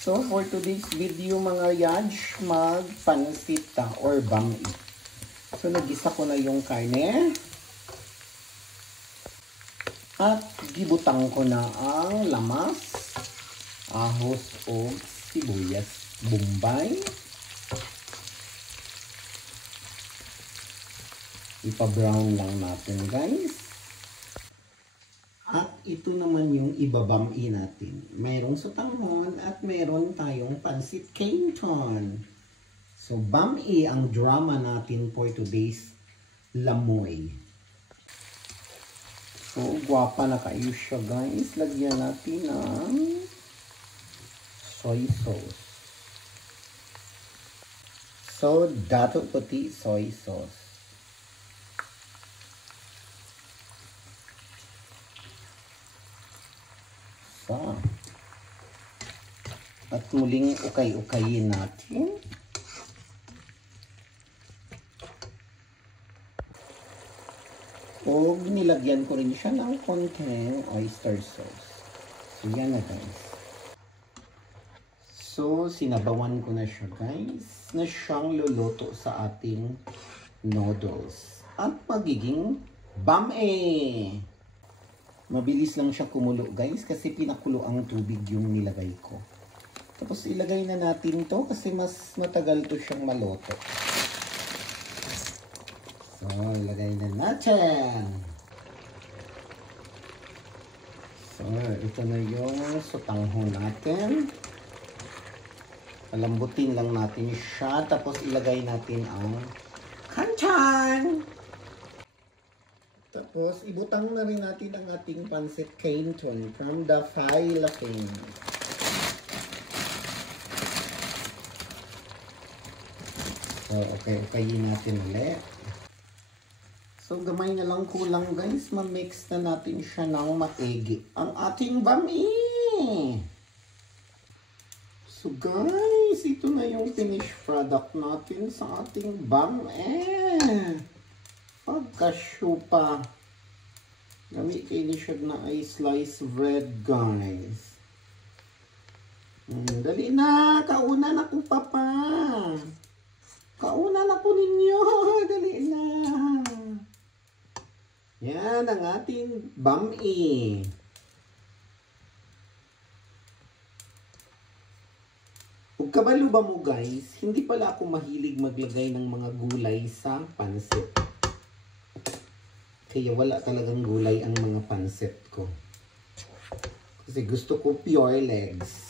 So, for today's video mga yaj, magpansit or bami. So, nagisa ko na yung karne. At gibutang ko na ang lamas, ahos o sibuyas bombay. Ipa-brown lang natin guys. At ito naman yung ibabami natin. Mayroong sotanghon at meron tayong pansit canton. So, bami ang drama natin for today's lamoy. So, guwapa na kayo siya guys. Lagyan natin ng soy sauce. So, dato puti soy sauce. At muling ukay-ukayin natin. O nilagyan ko rin siya ng konting oyster sauce. So yan na guys. So sinabawan ko na siya guys na siyang luluto sa ating noodles. At magiging bami! Mabilis lang siya kumulo guys kasi pinakulo ang tubig yung nilagay ko. Tapos ilagay na natin to kasi mas matagal to siyang maluto. So ilagay na natin. So ito na yung sotanghon natin. Palambutin lang natin siya. Tapos ilagay natin ang kanchan. Tapos, ibutang na rin natin ang ating pansit canton from the Philippines. So, okay natin ulit. So, gamay na lang kulang guys. Ma-mix na natin siya ng maigi. Ang ating bami! So, guys, ito na yung finished product natin sa ating bami. Pagkasyo pa. Gamit kayo siya na ay sliced bread, guys. Dali na. Kaunan ako, papa. Kaunan ako ninyo. Dali na. Yan ang ating bami. Kung kabalo ba mo, guys, hindi pala ako mahilig maglagay ng mga gulay sa pansit. Kaya wala talagang gulay ang mga pansit ko. Kasi gusto ko pure legs.